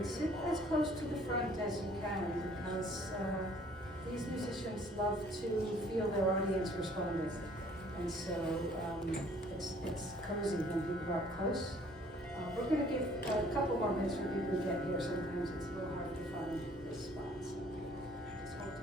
and sit as close to the front as you can, because these musicians love to feel their audience responding. And so it's cozy when people are up close. We're going to give a couple more minutes for people to get here. Sometimes it's a little hard to find this spot. So just hold on.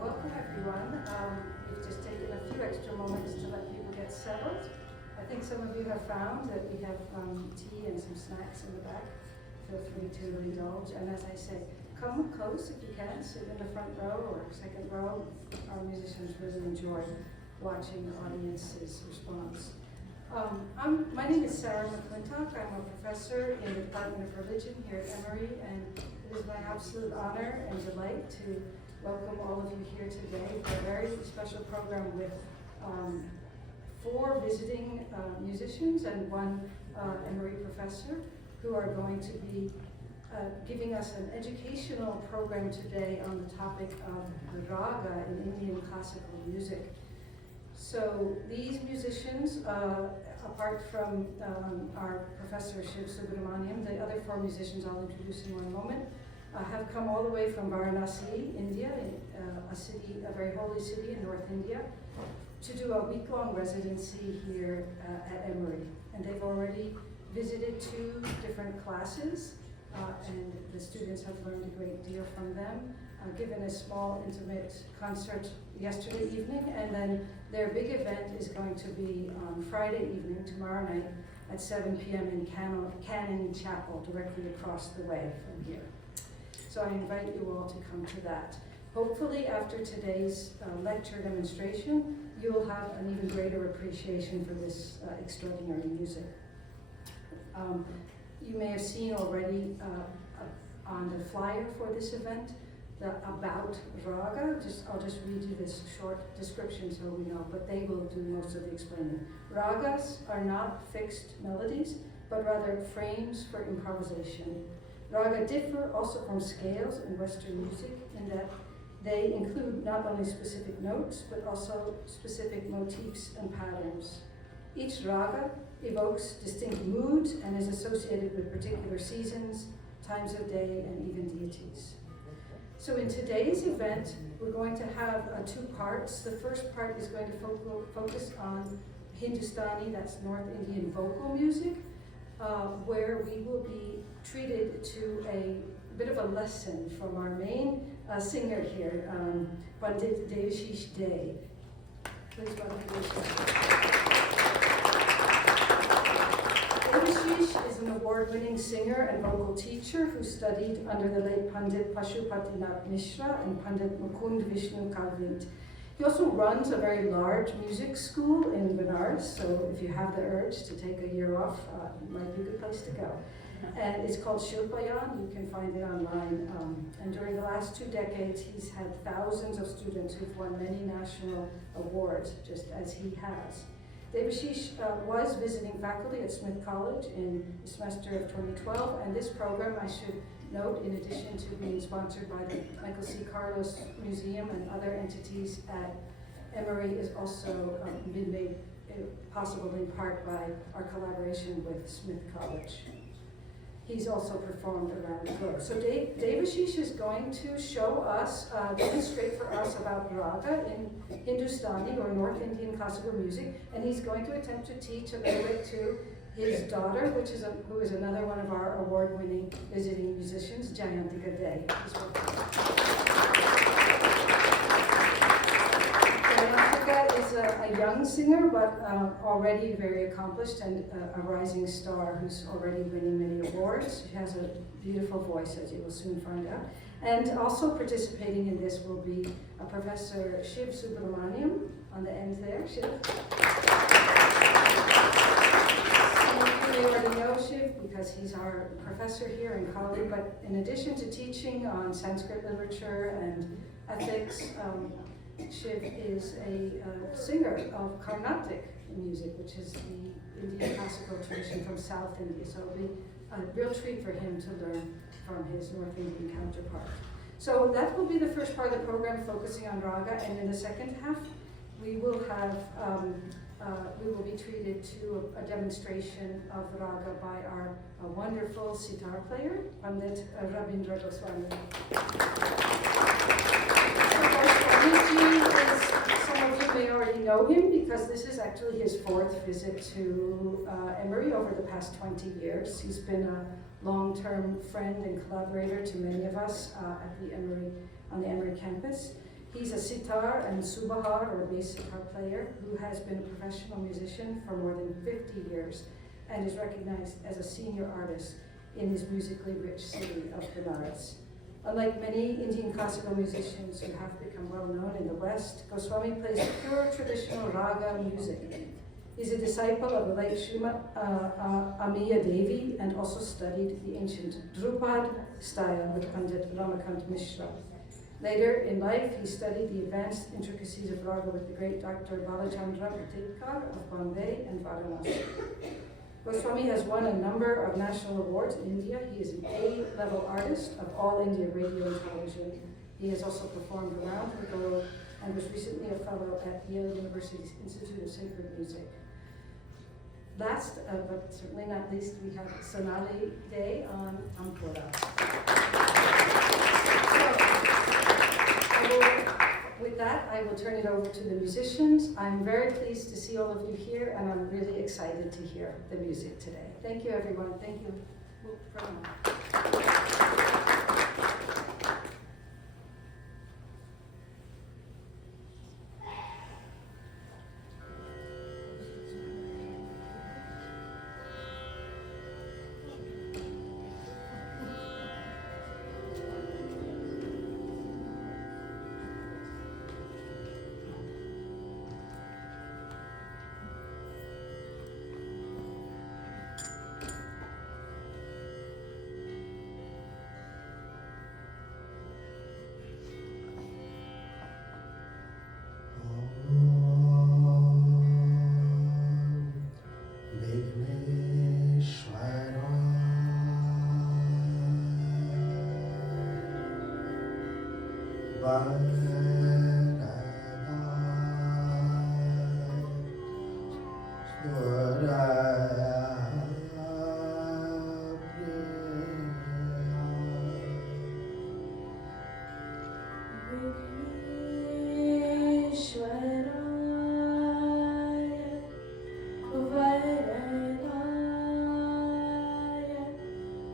Welcome everyone. We've just taken a few extra moments to let people get settled. I think some of you have found that we have tea and some snacks in the back. Feel free to indulge. And as I say, come close if you can. Sit in the front row or second row. Our musicians really enjoy watching the audience's response. My name is Sarah McClintock. I'm a professor in the Department of Religion here at Emory, and it is my absolute honor and delight to welcome all of you here today for a very special program with 4 visiting musicians and 1 Emory professor who are going to be giving us an educational program today on the topic of the raga in Indian classical music. So these musicians, apart from our professor Shiv Subramaniam, the other 4 musicians I'll introduce in one moment, have come all the way from Varanasi, India, a very holy city in North India, to do a week-long residency here at Emory. And they've already visited 2 different classes, and the students have learned a great deal from them, given a small, intimate concert yesterday evening, and then their big event is going to be on Friday evening, tomorrow night, at 7 p.m. in Cannon Chapel, directly across the way from here. So I invite you all to come to that. Hopefully, after today's lecture demonstration, you will have an even greater appreciation for this extraordinary music. You may have seen already on the flyer for this event, the About Raga. I'll just read you this short description so we know, but they will do most of the explaining. Ragas are not fixed melodies, but rather frames for improvisation. Raga differ also from scales in Western music in that they include not only specific notes, but also specific motifs and patterns. Each raga evokes distinct moods and is associated with particular seasons, times of day, and even deities. So in today's event, we're going to have 2 parts. The first part is going to focus on Hindustani, that's North Indian vocal music, where we will be treated to a bit of a lesson from our main singer here, Pandit Devashish Dey. Please welcome Devashish. Devashish is an award-winning singer and vocal teacher who studied under the late Pandit Pashupatinath Mishra and Pandit Mukund Vishnu Kavit. He also runs a very large music school in Benares, so if you have the urge to take a year off, it might be a good place to go. And it's called Shilpayan. You can find it online. And during the last 2 decades, he's had thousands of students who've won many national awards, just as he has. Devashish was visiting faculty at Smith College in the semester of 2012, and this program, I should note, in addition to being sponsored by the Michael C. Carlos Museum and other entities at Emory, is also been made possible in part by our collaboration with Smith College. He's also performed around the globe. So Devashish is going to show us, demonstrate for us about raga in Hindustani or North Indian classical music, and he's going to attempt to teach a little bit to his daughter, who is another one of our award-winning visiting musicians, Jayantika Dey. Jayantika is a young singer, but already very accomplished and a rising star who's already winning many awards. She has a beautiful voice, as you will soon find out. And also participating in this will be Professor Shiv Subramaniam on the end there. Shiv. You already know Shiv because he's our professor here and colleague, but in addition to teaching on Sanskrit literature and ethics, Shiv is a singer of Carnatic music, which is the Indian classical tradition from South India. So it'll be a real treat for him to learn from his North Indian counterpart. So that will be the first part of the program, focusing on raga, and in the second half, we will have we will be treated to a demonstration of raga by our wonderful sitar player, Pandit Rabindra Goswami. Some of you may already know him because this is actually his 4th visit to Emory over the past 20 years. He's been a long-term friend and collaborator to many of us on the Emory campus. He's a sitar and subahar, or bass sitar player, who has been a professional musician for more than 50 years and is recognized as a senior artist in his musically rich city of Benares. Unlike many Indian classical musicians who have become well known in the West, Goswami plays pure traditional raga music. He's a disciple of the late Srimati Amiya Devi and also studied the ancient Drupad style with Pandit Ramakant Mishra. Later in life, he studied the advanced intricacies of raga with the great Dr. Balachandra Patekar of Bombay and Varanasi. Goswami has won a number of national awards in India. He is an A-level artist of All India Radio and Television. He has also performed around the world and was recently a fellow at Yale University's Institute of Sacred Music. Last, but certainly not least, we have Sonali Dey on Ampura. With that, I will turn it over to the musicians. I'm very pleased to see all of you here, and I'm really excited to hear the music today. Thank you, everyone. Thank you.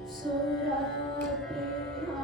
Sura Priya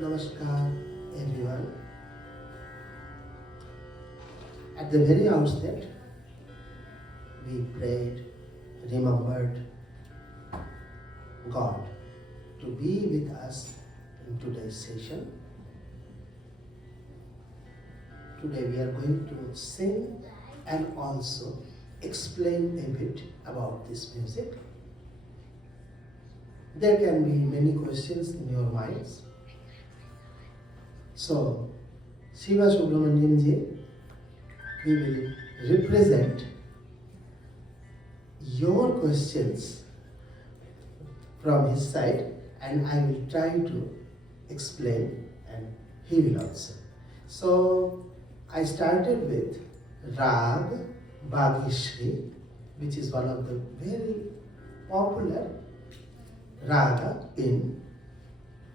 Namaskar, everyone. At the very outset, we prayed, remembered God to be with us in today's session. Today we are going to sing and also explain a bit about this music. there can be many questions in your minds. So, Shiva Subramaniam ji, we will represent your questions from his side, and I will try to explain and he will answer. So, I started with Rag Bhagyashri, which is one of the very popular raga in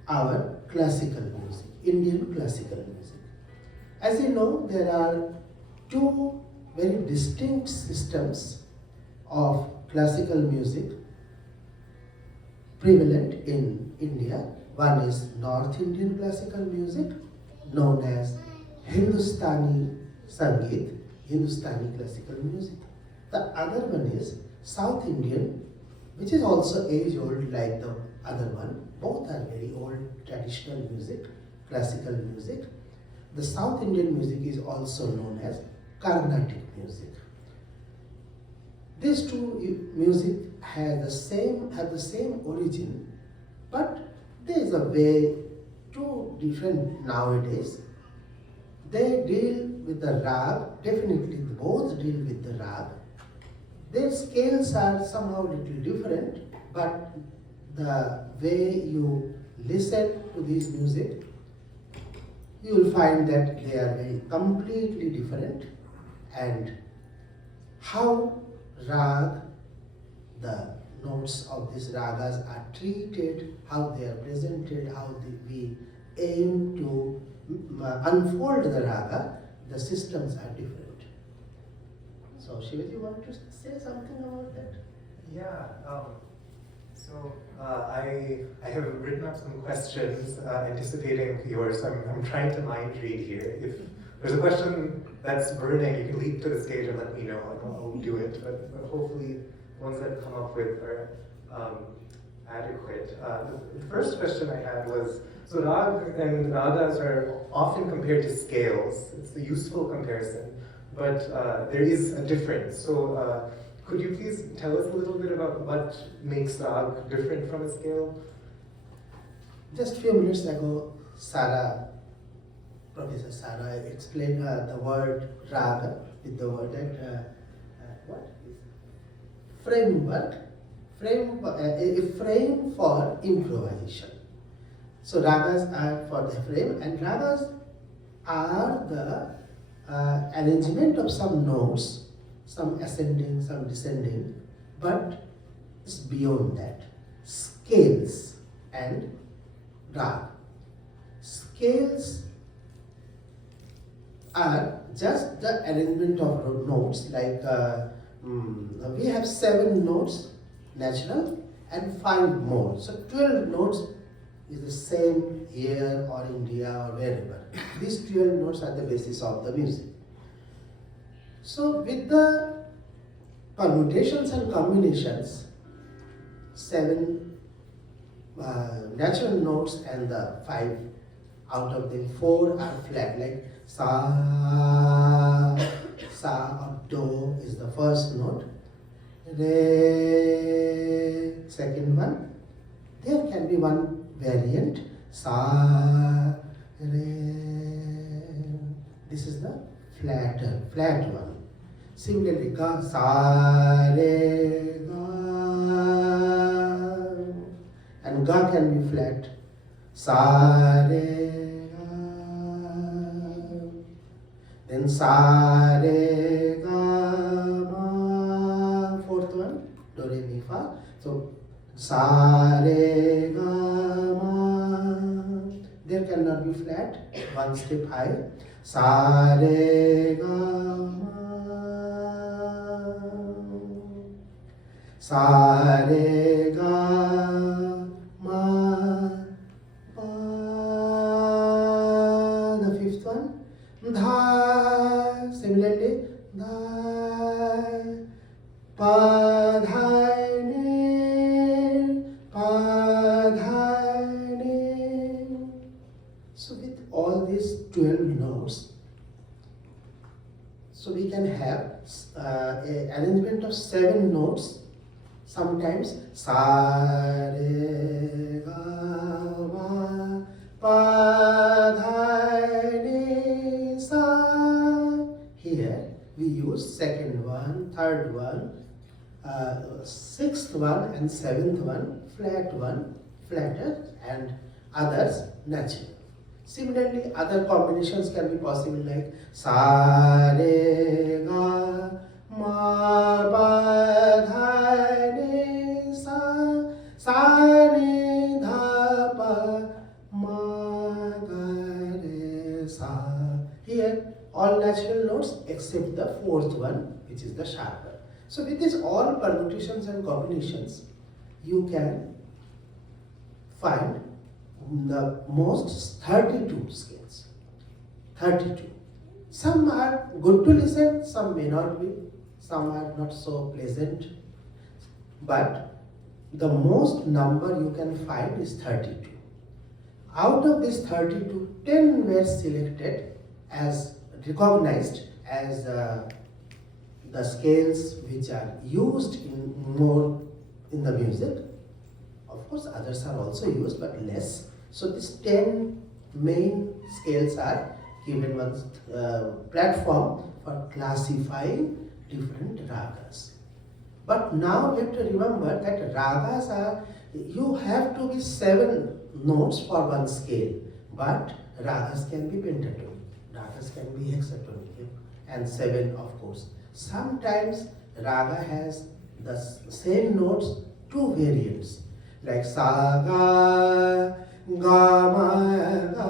our classical music, Indian classical music. As you know, there are two very distinct systems of classical music prevalent in India. One is North Indian classical music, known as Hindustani Sangeet, Hindustani classical music. The other one is South Indian, which is also age-old like the other one. Both are very old traditional music, classical music. The South Indian music is also known as Carnatic music. These two music have the same origin, but there is a way too different nowadays. They deal with the rag, definitely both deal with the rag. Their scales are somehow little different, but the way you listen to this music, you will find that they are very completely different, and how rag, the notes of these ragas are treated, how they are presented, how we aim to unfold the raga, the systems are different. So Shivaji, you want to say something about that? Yeah, I have written up some questions anticipating yours. I'm trying to mind read here. If there's a question that's burning, you can leap to the stage and let me know, and I'll do it. But hopefully, the ones that I've come up with are adequate. The first question I had was, so rag and ragas are often compared to scales. It's a useful comparison, but there is a difference. So could you please tell us a little bit about what makes rag different from a scale? Just a few minutes ago, Professor Sara explained the word raga with the word what is framework, a frame for improvisation. So ragas are for the frame, and ragas are the arrangement of some notes, some ascending, some descending, but it's beyond that. Scales and rag. Scales are just the arrangement of notes, like we have 7 notes natural and 5 more. So 12 notes is the same here or India or wherever. These 12 notes are the basis of the music. So with the permutations and combinations, 7 natural notes and the 5 out of them 4 are flat, like sa, or do is the first note, re, second one. There can be one variant, sa, re. This is the flat one. Similarly, ga, sa, re, ga, and ga can be flat, sa, re, then sa, re, ga, ma, fourth one, do, re, mi, fa. So, sa, re, ga, ma. There cannot be flat, one step high. Sa, re, ga, ma. Sa, re, ga, ma, pa. The fifth one, dha. Similarly, dha, pa, dha, ni, pa, dha, ni. So with all these 12 notes, so we can have an arrangement of 7 notes Sometimes sa re ga ma pa dha ni sa. Here we use second one, third one, sixth one and seventh one, flatter, and others natural. Similarly, other combinations can be possible like sa re ga ma pa dha ni sa ni dha pa ma ga re sa. Here all natural notes except the fourth one, which is the sharper. So with these all permutations and combinations, you can find the most 32 scales. 32. Some are good to listen, some may not be, some are not so pleasant. But the most number you can find is 32. Out of this 32, 10 were selected as recognized as the scales which are used more in the music. Of course, others are also used, but less. So these 10 main scales are given one platform for classifying different ragas. But now we have to remember that ragas are, you have to be 7 notes for one scale, but ragas can be pentatonic, ragas can be hexatonic, and 7 of course. Sometimes raga has the same notes, 2 variants, like sa ga ma ga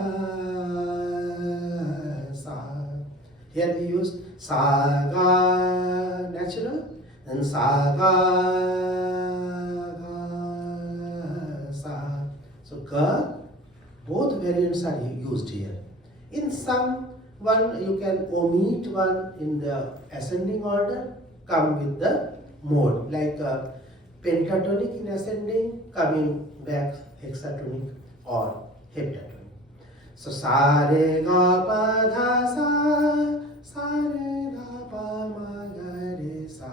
sa. Here we use sa ga natural and sa ga sa. So ga, both variants are used here. In some one you can omit one in the ascending order, come with the mode, like pentatonic in ascending, coming back hexatonic or heptatonic. So sa re ga pa dha sa re ga pa ma ga re sa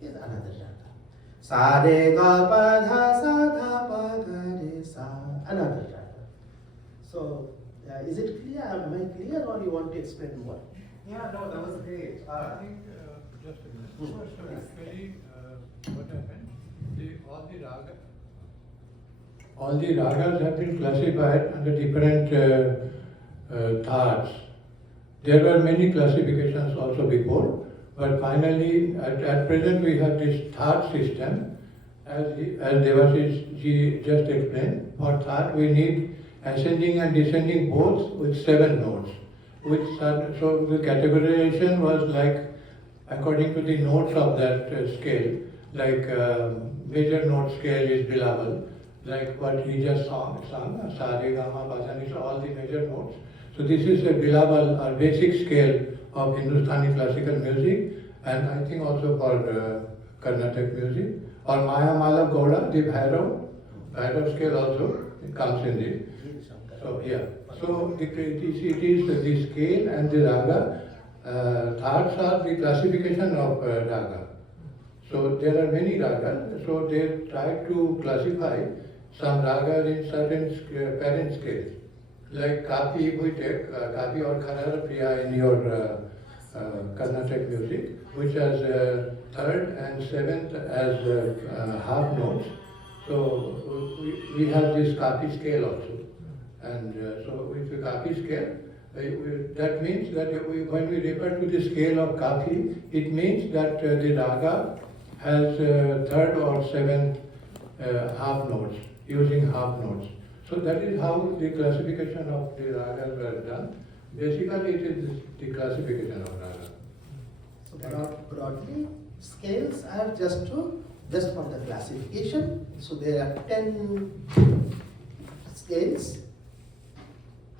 is another raga. Sa re ga pa dha pa ga re sa, another raga. So is it clear? Am I clear, or you want to explain more? Yeah, no, that was great. I think just a minute. First, actually, what happened? All the ragas have been classified under different thats. There were many classifications also before, but finally, at present, we have this that system. As Devashish ji just explained, for that we need ascending and descending both with 7 notes. So the categorization was like according to the notes of that scale. Like major note scale is Bilawal, like what he just sung, sa re ga ma pa dha ni sa, all the major notes. So this is a Bilawal or basic scale of Hindustani classical music, and I think also for Carnatic music. Or Maya Mala Gowda, the Bhairav scale also, it comes in the. So yeah, so it is the scale and the raga. Thats are the classification of raga. So there are many ragas. So they try to classify some ragas in certain parent scales. Like Kapi, if we take Kapi or Kharara Priya in your Carnatic music, which has 3rd and 7th as half notes. So we have this Kapi scale also. And so with the Kapi scale, that means that when we refer to the scale of Kapi, it means that the raga has 3rd or 7th half notes, using half notes. So that is how the classification of the ragas were done. Basically, it is the classification of raga. So broadly, scales are just for the classification. So there are 10 scales.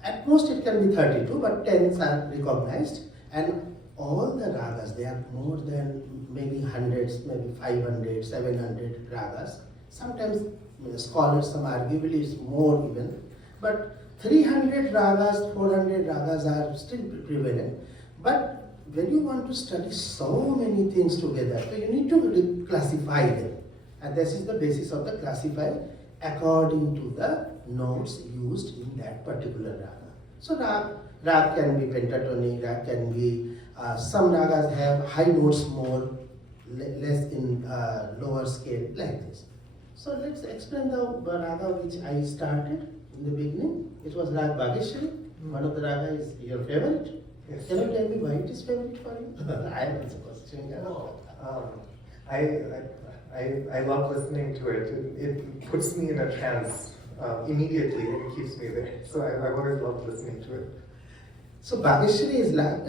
At most it can be 32, but 10s are recognized, and all the ragas, they are more than maybe hundreds, maybe 500, 700 ragas. Sometimes scholars, some arguably it's more even, but 300 ragas, 400 ragas are still prevalent. But when you want to study so many things together, so you need to classify them. and this is the basis of the classify according to the notes used in that particular raga. So rag can be pentatonic, rag can be, some ragas have high notes more, less in lower scale, like this. So let's explain the raga which I started in the beginning. It was Rag Bageshwari. One of the raga is your favorite. Yes. Can you tell me why it is favorite for you? I am also questioning that. I love listening to it. It puts me in a trance immediately and it keeps me there. So I've always loved listening to it. So Bageshwari is like,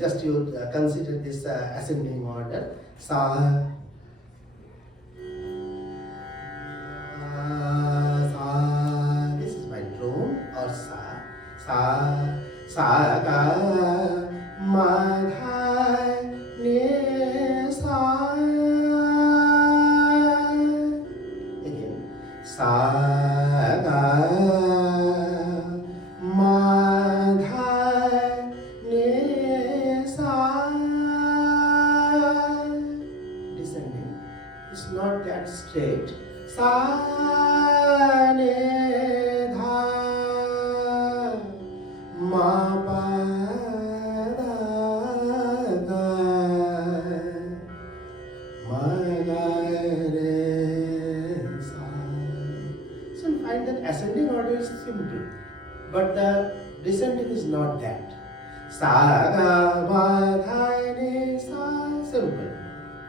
just you consider this ascending order. Sa, sa, this is my drone, or sa, sa, sa, ga, ma, dha, ni, sa. Again, sa, ga, ma, dha, ni, sa. Descending is not that straight. Sa, ni, dha, ma, pa, da, ga, ma, ga, re, sa. So you find that ascending order is simple, but the descending is not that. Sa, ga, ma, dha, ni, sa, simple.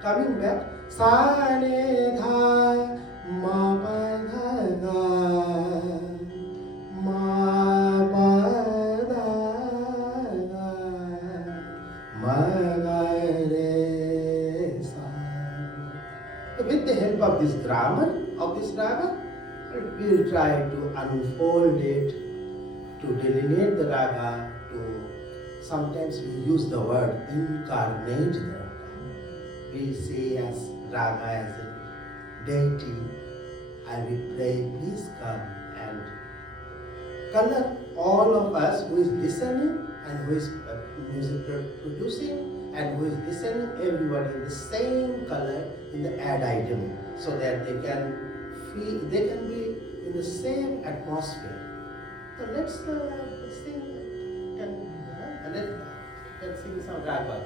Coming back, sa, ni, dha, ma, pa, dha, ga, ma, pa, da, ga, ma, ga, re, sa. With the help of this grammar of this raga, we will try to unfold it, to delineate the raga, to sometimes we use the word incarnate the raga. We say as raga as a deity, and we pray, please come and color all of us who is listening and who is music producing and who is listening, everybody in the same color in the ad item, so that they can feel, they can be in the same atmosphere. So let's sing, let's sing some raga.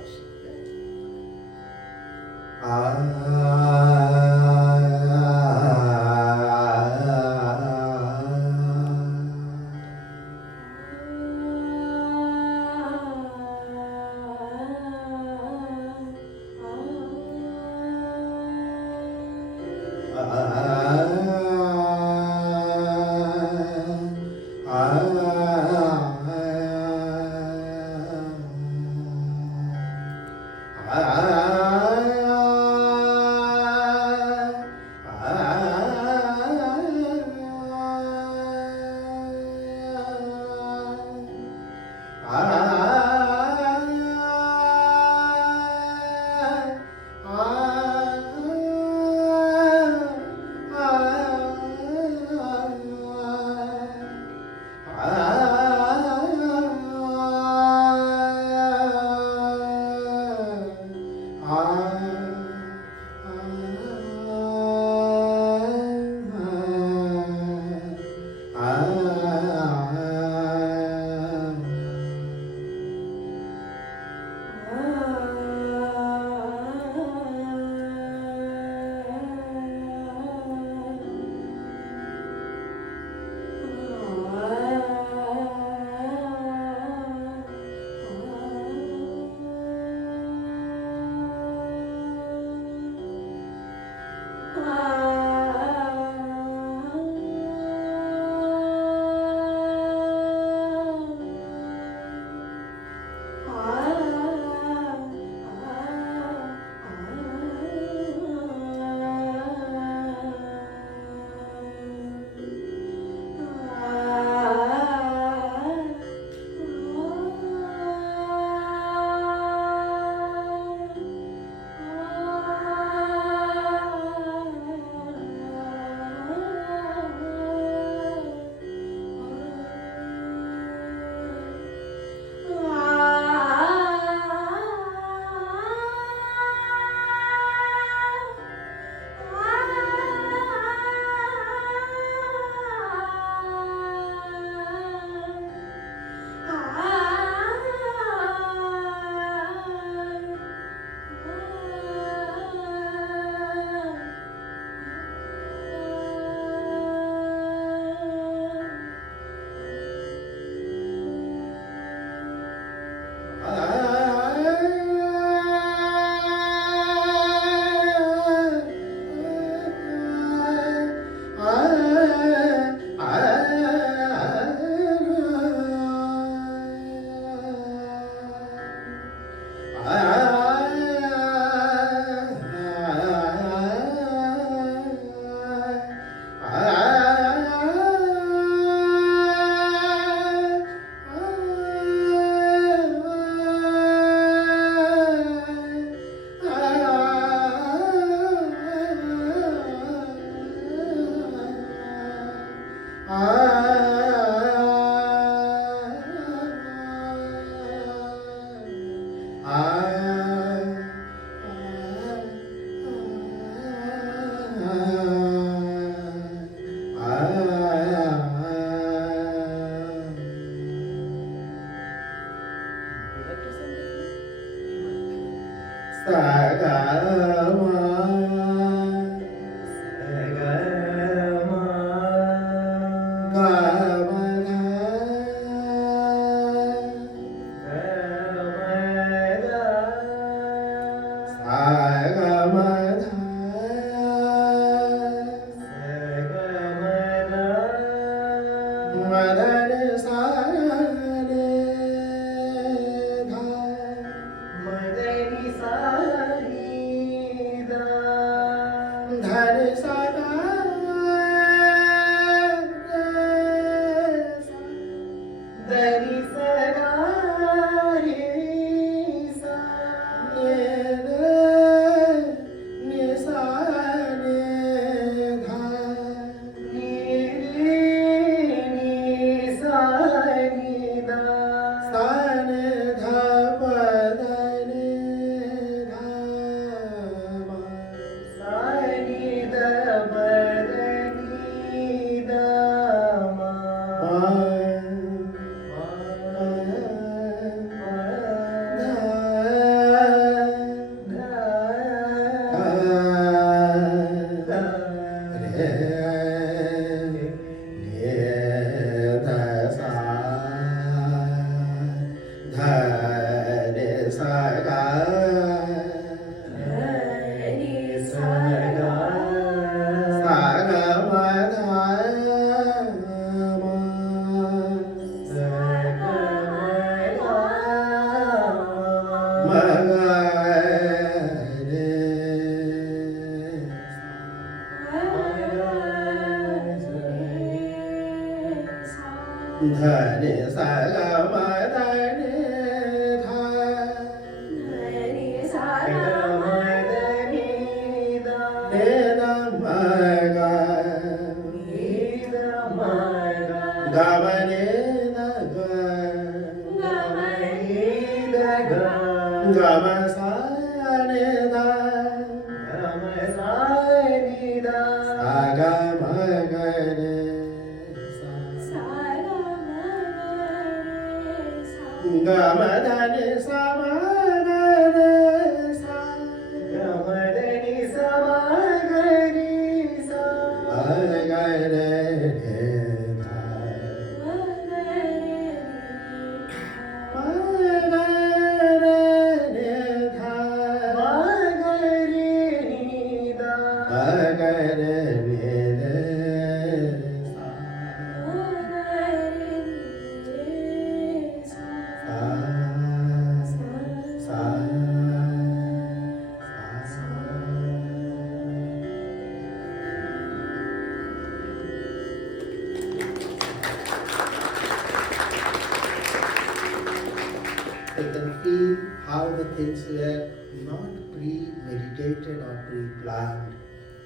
They can feel how the things were not premeditated or pre-planned.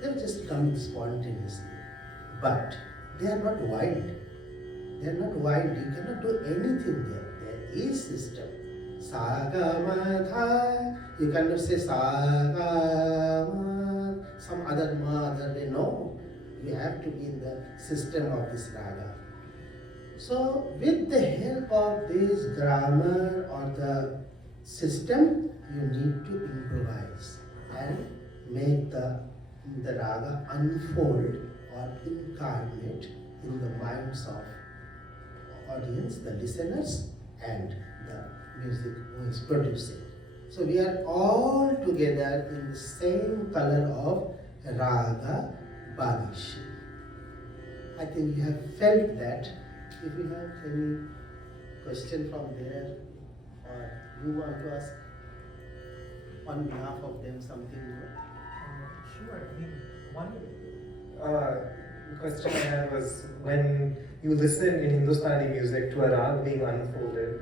They were just coming spontaneously. But they are not wild. They are not wild. You cannot do anything there. There is system. Sagamata. You cannot say sagama, some other ma, other way. No. You have to be in the system of this raga. So, with the help of this grammar or the system, you need to improvise and make the raga unfold or incarnate in the minds of audience, the listeners, and the music who is producing. So, we are all together in the same color of raga Bagishi. I think you have felt that. If you have any question from there, or you want to ask on behalf of them something more? Sure. I mean, one question I had was when you listen in Hindustani music to a rag being unfolded,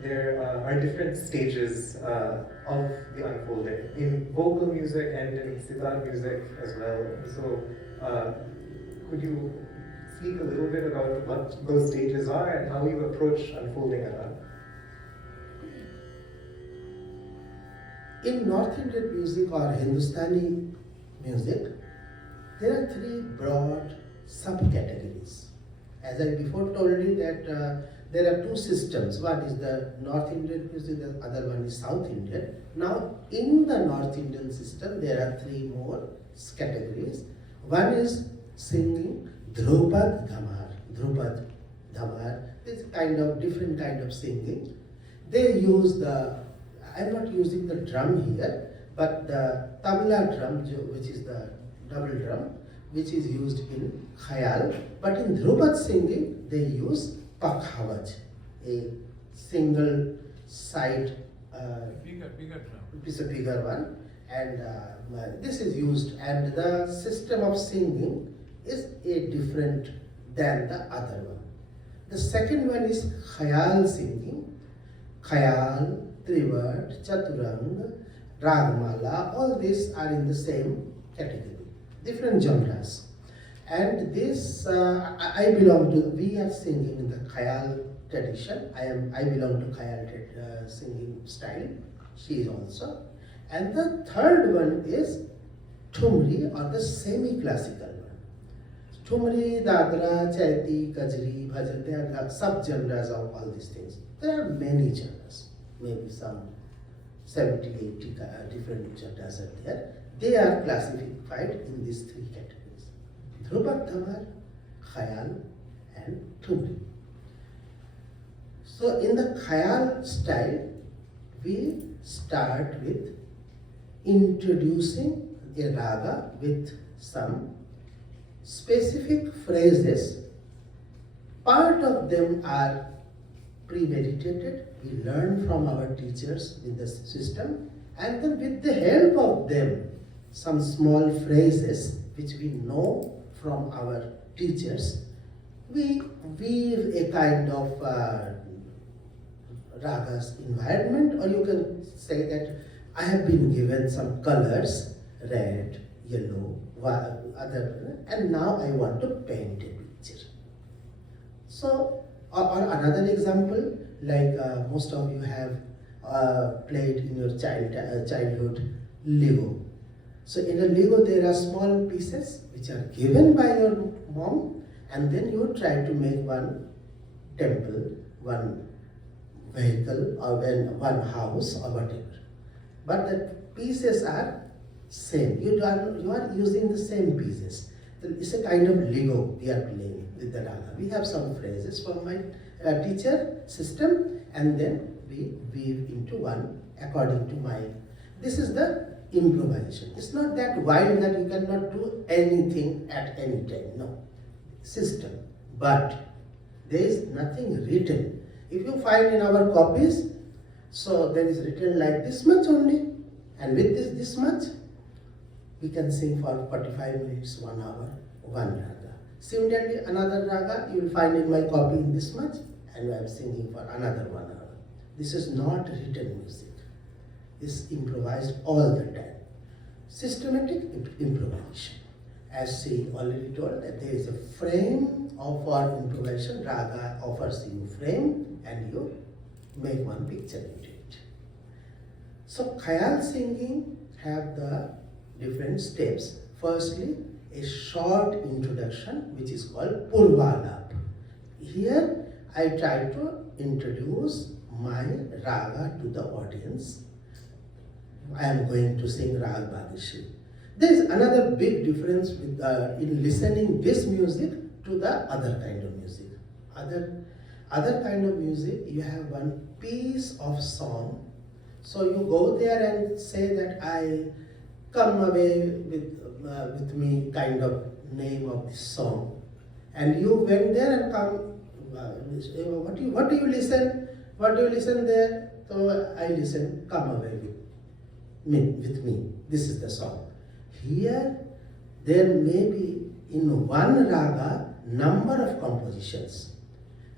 there are different stages of the unfolding in vocal music and in sitar music as well. So, could you speak a little bit about what those stages are and how you approach unfolding a rag? In North Indian music or Hindustani music, there are three broad subcategories. As I before told you that there are two systems. One is the North Indian music, the other one is South Indian. Now, in the North Indian system, there are three more categories. One is singing Dhrupad Dhamar. Dhrupad Dhamar is kind of different kind of singing. They use the, I'm not using the drum here, but the tabla drum, which is the double drum, which is used in Khayal. But in Dhrupad singing, they use Pakhavaj, a single side, Bigger drum. it's a bigger one, and this is used, and the system of singing is a different than the other one. The second one is Khayal singing. Khayal, Trivat, Chaturang, Ragmala, all these are in the same category, different genres. And this, I belong to, we are singing in the Khayal tradition. I belong to Khayal singing style. She is also. And the third one is Thumri, or the semi-classical one. Thumri, Dadra, Chaiti, Kajri, Bhajan, they are sub-genres of all these things. There are many genres, maybe some 70, 80 different genres are there. They are classified in these three categories. Dhrupad Dhamar, Khayal and Thumri. So in the Khayal style, we start with introducing a raga with some specific phrases. Part of them are premeditated, we learn from our teachers in the system, and then with the help of them, some small phrases which we know from our teachers, we weave a kind of raga's environment, or you can say that I have been given some colors, red, yellow, other, and now I want to paint a picture. So, or another example, like most of you have played in your childhood, Lego. So in a Lego there are small pieces which are given by your mom, and then you try to make one temple, one vehicle, or one house or whatever. But the pieces are same. You are using the same pieces. It's a kind of Lego we are playing with the raga. We have some phrases from my teacher system, and then we weave into one according to my. This is the improvisation. It's not that wild that you cannot do anything at any time. No, system. But there is nothing written. If you find in our copies, so there is written like this much only, and with this much, we can sing for 45 minutes, 1 hour, one raga. Similarly, another raga you will find in my copy in this much, and I am singing for another 1 hour. This is not written music. It's improvised all the time. Systematic improvisation. As she already told, that there is a frame of our improvisation. Raga offers you frame, and you make one picture into it. So Khayal singing have the different steps. Firstly, a short introduction which is called Purvalap. Here I try to introduce my raga to the audience. I am going to sing Rag Bhagishri. There is another big difference with in listening this music to the other kind of music. Other kind of music, you have one piece of song. So you go there and say that I come away with me kind of name of this song. And you went there and come, what do you listen? What do you listen there? So I listen, come away with me. This is the song. Here, there may be in one raga number of compositions.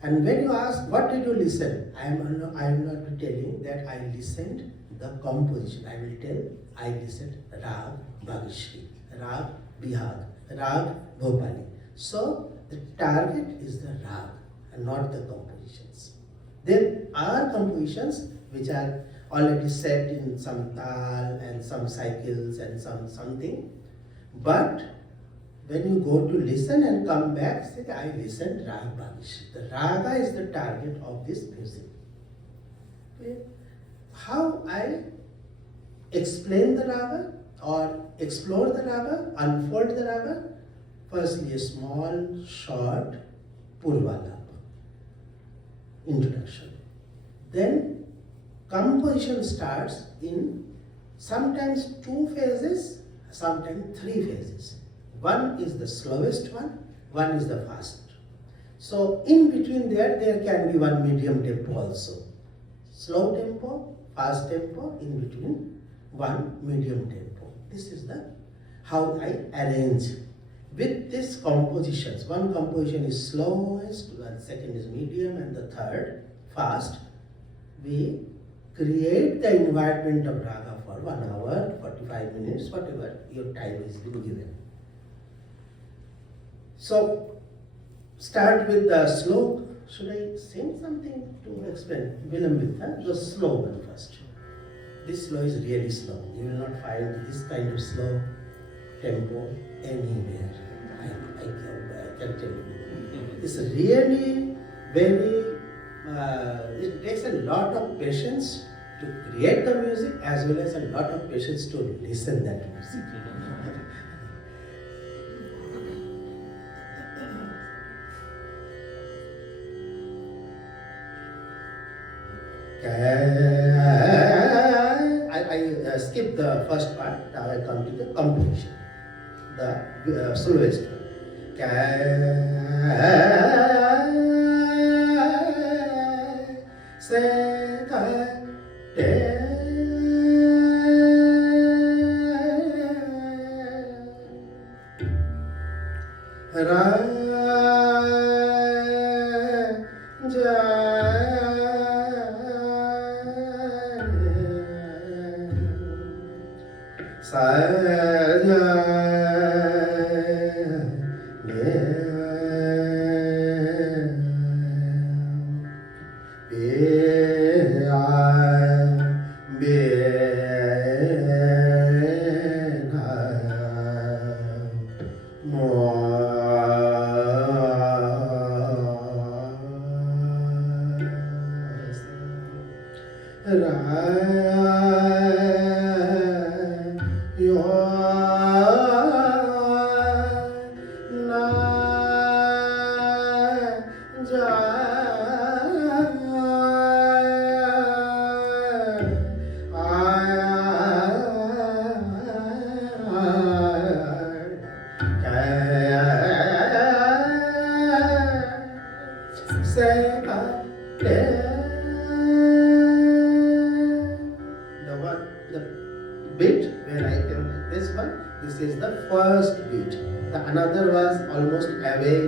And when you ask, what did you listen? I am not telling that I listened the composition. I will tell, I listened Rag Bhagishri, Rag Bihag, Rag Bhopali. So, the target is the rag and not the compositions. There are compositions which are already set in some tal and some cycles and something. But when you go to listen and come back, say, I listened Rag Bhagishri. The raga is the target of this music. Okay. How I explain the raga or explore the raga, unfold the raga? Firstly, a small, short Purvalap, introduction. Then composition starts in sometimes 2 phases, sometimes 3 phases. One is the slowest one is the fast. So in between there can be one medium tempo also. Slow tempo, fast tempo, in between one medium tempo. This is the how I arrange. With these compositions, one composition is slowest, the second is medium, and the third fast. We create the environment of raga for 1 hour, 45 minutes, whatever your time is given. So, start with the slow. Should I sing something to explain? Vilambita, the slow one first. This slow is really slow. You will not find this kind of slow tempo anywhere. I can tell you. It's really very, it takes a lot of patience to create the music as well as a lot of patience to listen that music. first part. Now I come to the completion, the soloist one. The beat where I came like this one, this is the first beat. The another was almost away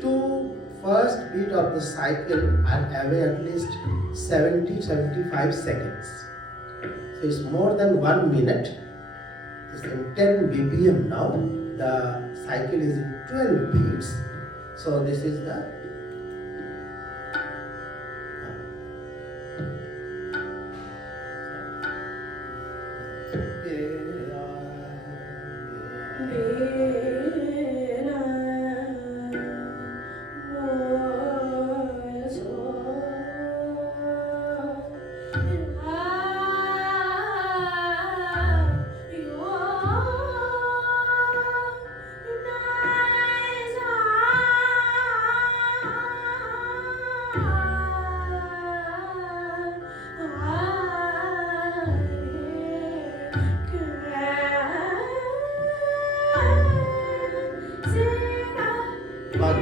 two first beat of the cycle are away at least 70-75 seconds. So it's more than 1 minute. It's in 10 BPM now. The cycle is in 12 beats. So this is the one.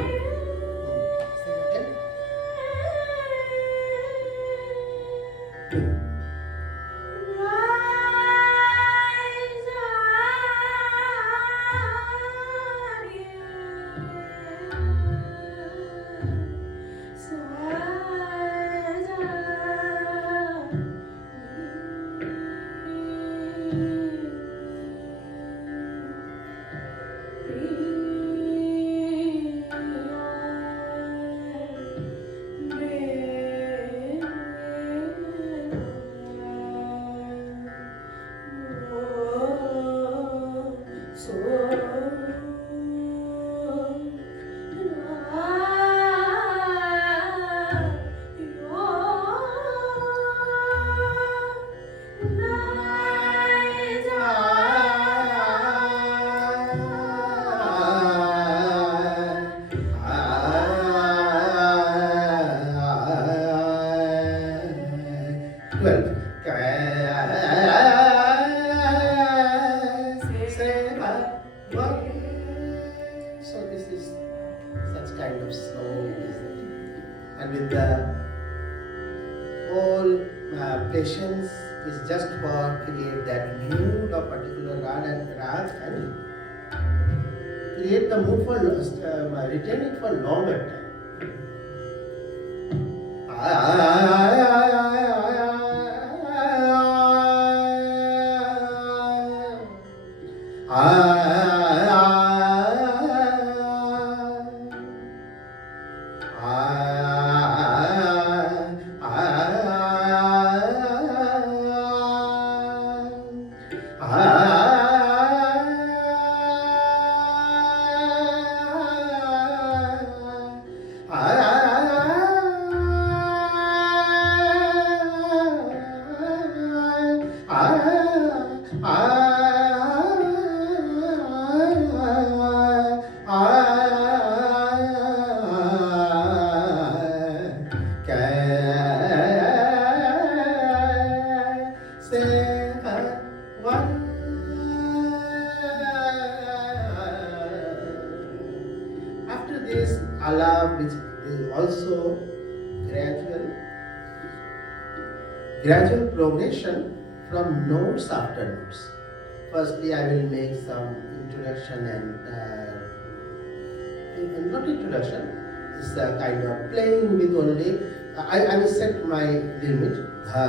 So this is such kind of slow music, and with the whole patience is just for create that mood of particular rag and create the mood for retain it for longer time. alap which is also gradual progression from notes after notes. Firstly, I will make some introduction and not introduction, it's a kind of playing with only. I will set my limit. Dha,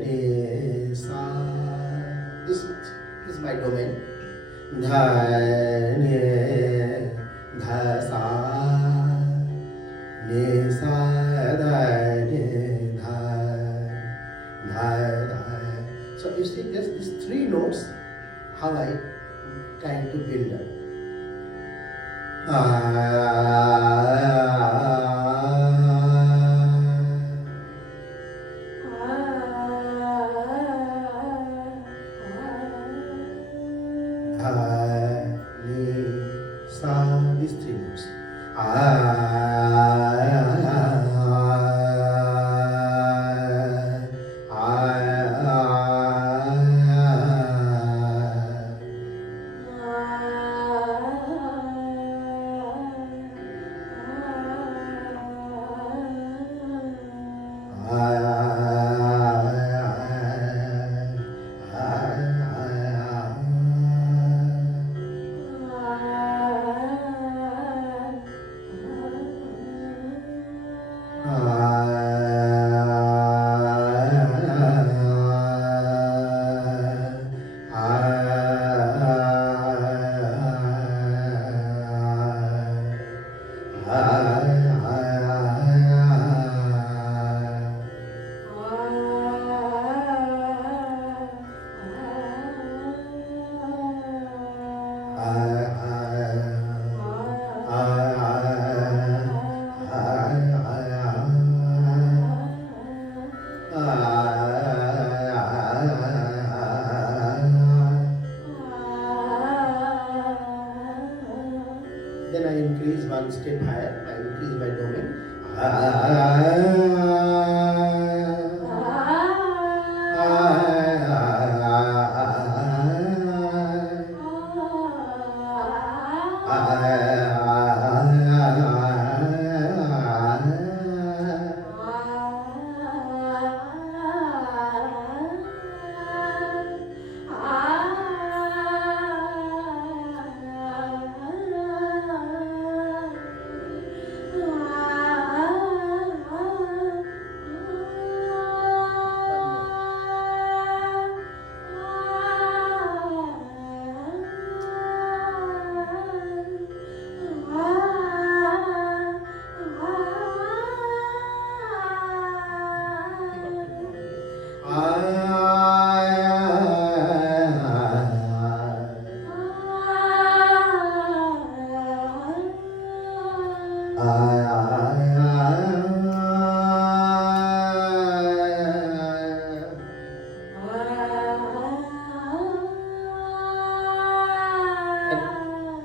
ni, sa. This much is my domain. Dha, ni, dha, sa, ni, sa, da, ni, dha, dha, da. So you see these three notes, how I try to build up. These three notes. Then I increase one step higher, I increase my domain.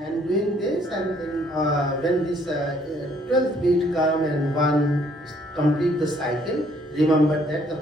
And doing this, and then when this 12th beat come and one complete the cycle, remember that the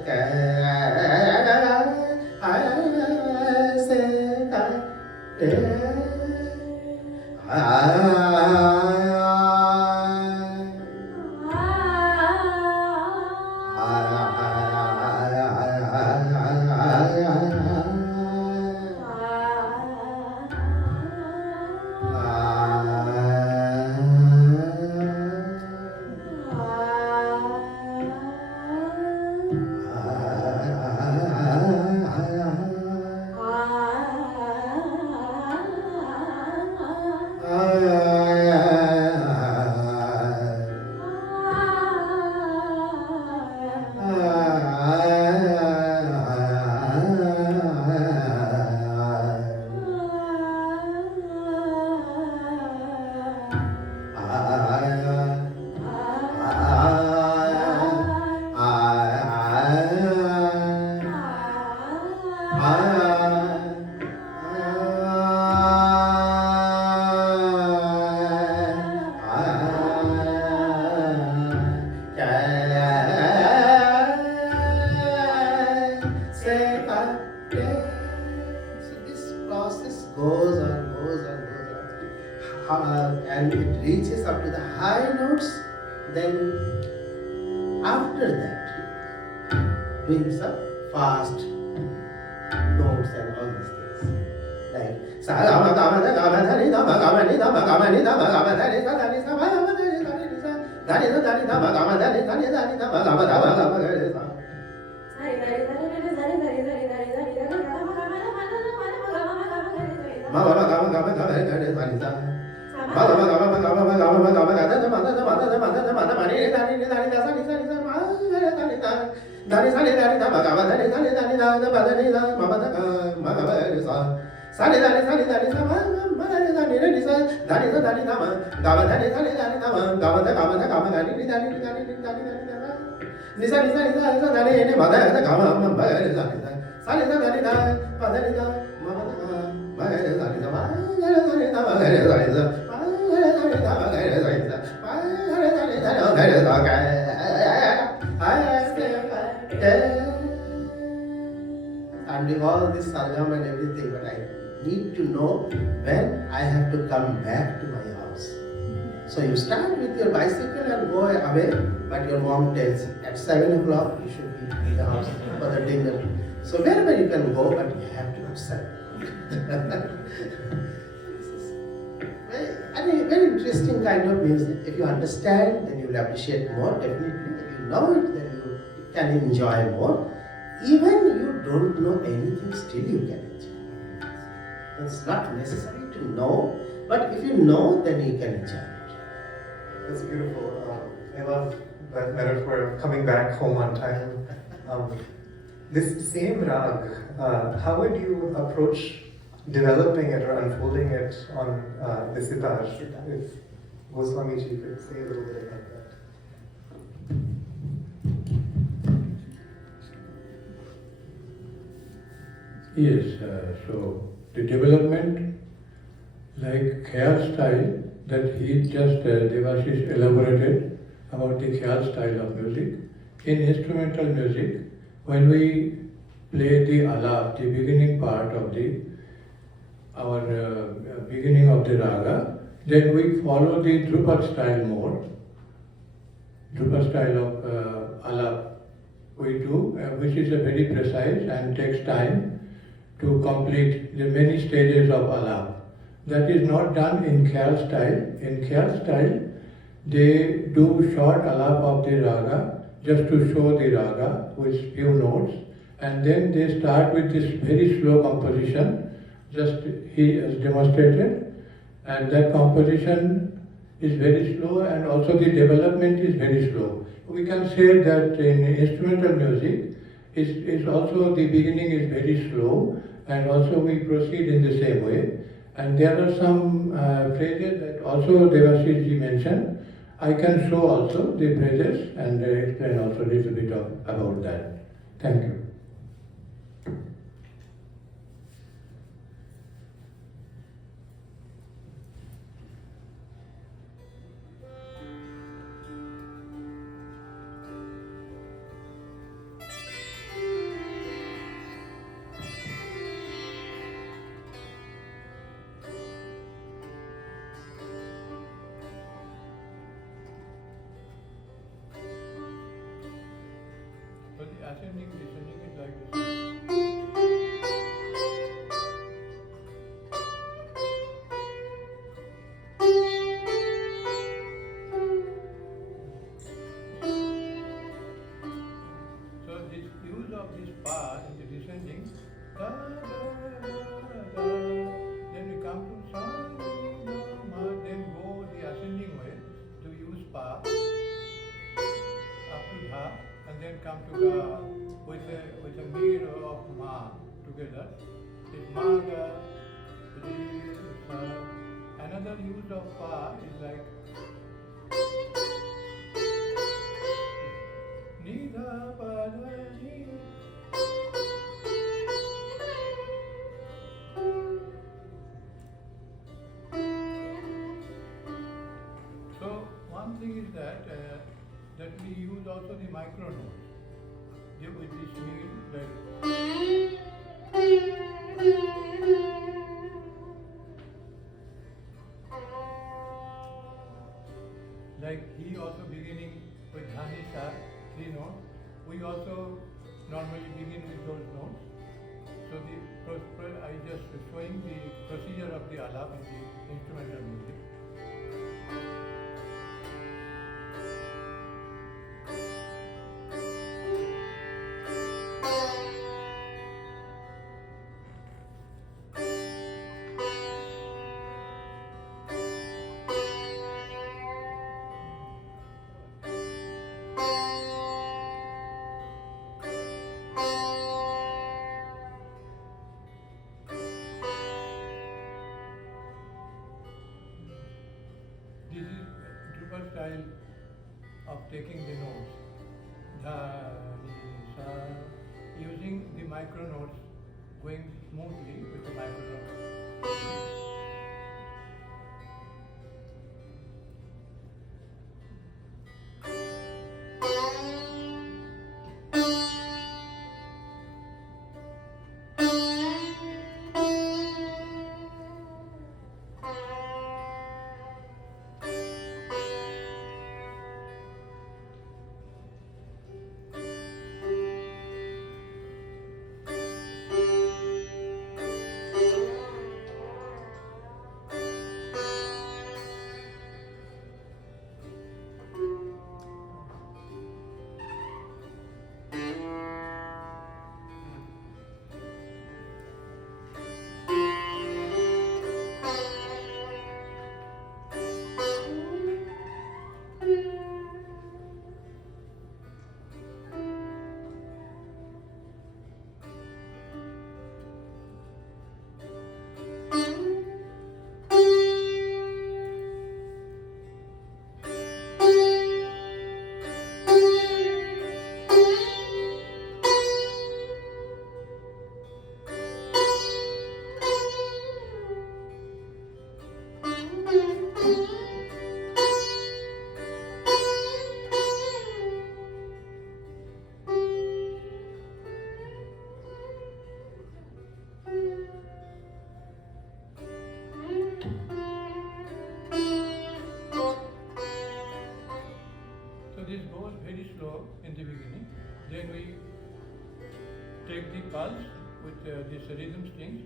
and it reaches up to the high notes, then after that, doing some fast notes and all these things. Like sa ga ma da ni da ma ga ma ni da ma ga ma ni da ma ga ma da ni sa ma ga ma da ni sa da ni da ma ga ma da ni da ni da ma ga ma da ma ga ma ga ni sa ma ga ma ga ma ga ma ga ma ga ni sa ni sa ma ga ma ga ma ga ma ga ma ga ma ga da ma da ma da ma da ma da ma ni da ni sa ni sa ma ga da ni da ni sa ni da ni da ma ga ma da ni da ni da ma da ni da ma ma da ma ga ma ni sa sa ni sa ma da ni da ni sa da ni da ma ga ma da ni da ma ga ma ga ma ga ni da ni ni sa da ni ma da ga ma ma ga ni sa ni sa ni da ni da ma da ni da ma ma da ma ga ni sa ni da ma ga ni da ma ga ni sa ni da ma ga ni da ma ga ni sa ni da ma ga ni da ma ga ni sa ga I'm doing all this sargam and everything, but I need to know when I have to come back to my house. So you start with your bicycle and go away, but your mom tells you at 7 o'clock you should be in the house for the dinner. So wherever you can go, but you have to accept. Very interesting kind of music. If you understand, then you will appreciate more, definitely. If you know it, then you can enjoy more. Even you don't know anything, still you can enjoy. It's not necessary to know, but if you know, then you can enjoy it. That's beautiful. I love that metaphor of coming back home on time. This same rag, how would you approach developing it or unfolding it on the sitar? If Goswami ji could say a little bit about that. Yes, so the development, like Khayal style, that he just, Devashish elaborated about the Khayal style of music. In instrumental music, when we play the alap, the beginning part of our beginning of the raga, then we follow the Drupad style more. Drupad style of alap we do, which is a very precise and takes time to complete the many stages of alap. That is not done in Khayal style. In Khayal style, they do short alap of the raga just to show the raga with few notes, and then they start with this very slow composition, just he has demonstrated, and that composition is very slow and also the development is very slow. We can say that in instrumental music, is also the beginning is very slow, and also we proceed in the same way. And there are some phrases that also Devashish ji mentioned. I can show also the phrases and explain also a little bit about that. Thank you. So the ascending, descending is like this. So this use of this pa in the descending, da, da, da, da, then we come to sa, da, ma, then go the ascending way to use pa up to dha, and then come to ga with a mir of ma together. It's ma, ga, re, sa. Another use of pa is like ni, da, pa, da, ni. So one thing is that we use also the micro notes. With this need, like Like he also beginning with Dhani Sa, 3 notes. We also normally begin with those notes. So I just showing the procedure of the alap in the instrumental music. This is Drupal style of taking the notes. Dha, ni, sa, using the micro notes, going smoothly with the micro notes. This goes very slow in the beginning. Then we take the pulse with this rhythm strings.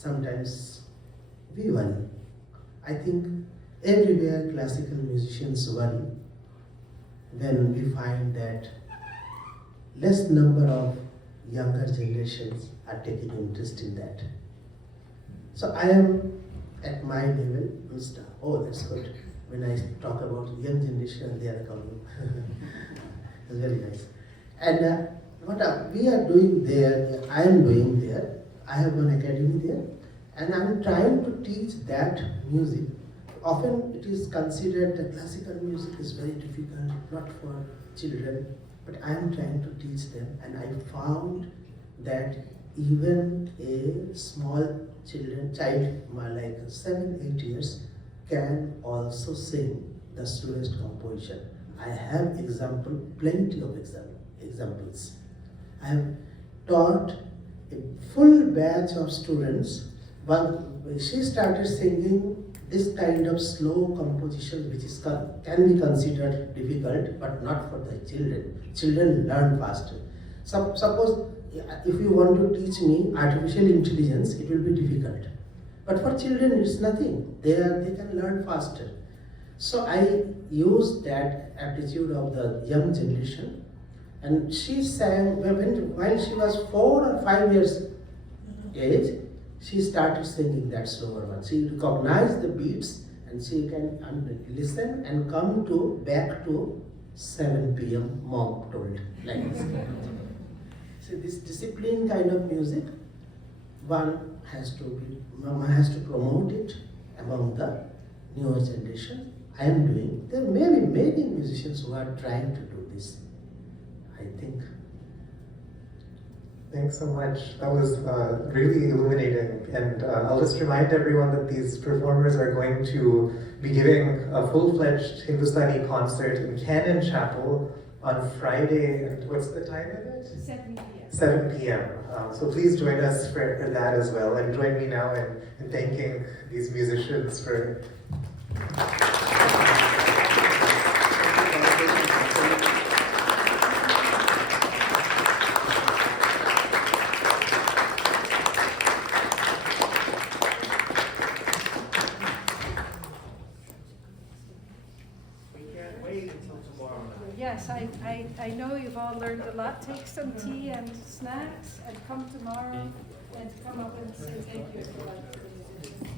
sometimes we worry. I think everywhere classical musicians worry when we find that less number of younger generations are taking interest in that. So I am at my level, Mr. Oh, that's good. When I talk about young generation, they are coming. It's very nice. And what we are doing there, I am doing there. I have one academy there, and I am trying to teach that music. Often it is considered that classical music is very difficult, not for children, but I am trying to teach them, and I found that even a small child like 7-8 years can also sing the slowest composition. I have plenty of examples. I have taught a full batch of students. When she started singing this kind of slow composition, which can be considered difficult, but not for the children. Children learn faster. Suppose if you want to teach me artificial intelligence, it will be difficult. But for children, it's nothing. They can learn faster. So I used that attitude of the young generation, and she sang while she was 4 or 5 years age. She started singing that slower one. She recognized the beats, and she can listen and come back to 7 p.m. Mom told like this. So this discipline kind of music, one has to promote it among the newer generation. I am doing. There may be many musicians who are trying to do this, I think. Thanks so much. That was really illuminating. And I'll just remind everyone that these performers are going to be giving a full-fledged Hindustani concert in Cannon Chapel on Friday. And what's the time of it? 7 p.m. 7 p.m. So please join us for that as well. And join me now in thanking these musicians for... Yes, I know you've all learned a lot. Take some tea and snacks and come tomorrow and come up and say thank you for like the musicians.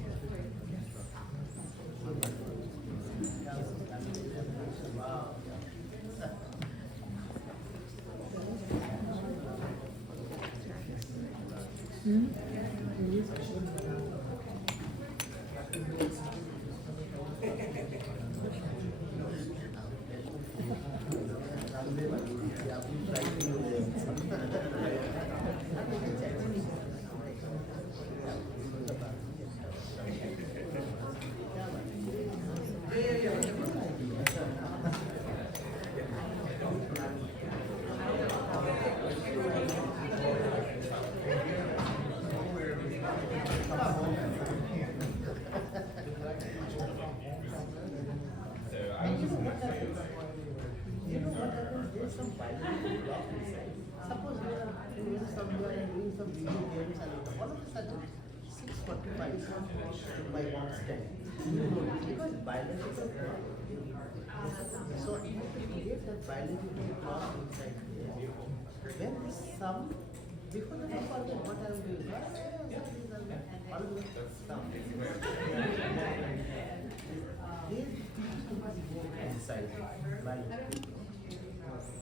Suppose you are doing somewhere and doing some video games and all of a sudden 6:45 my watch stand. Because biological clock. So if you get that biological clock inside there, when some before the forget what I am doing, all those stuff. Inside biological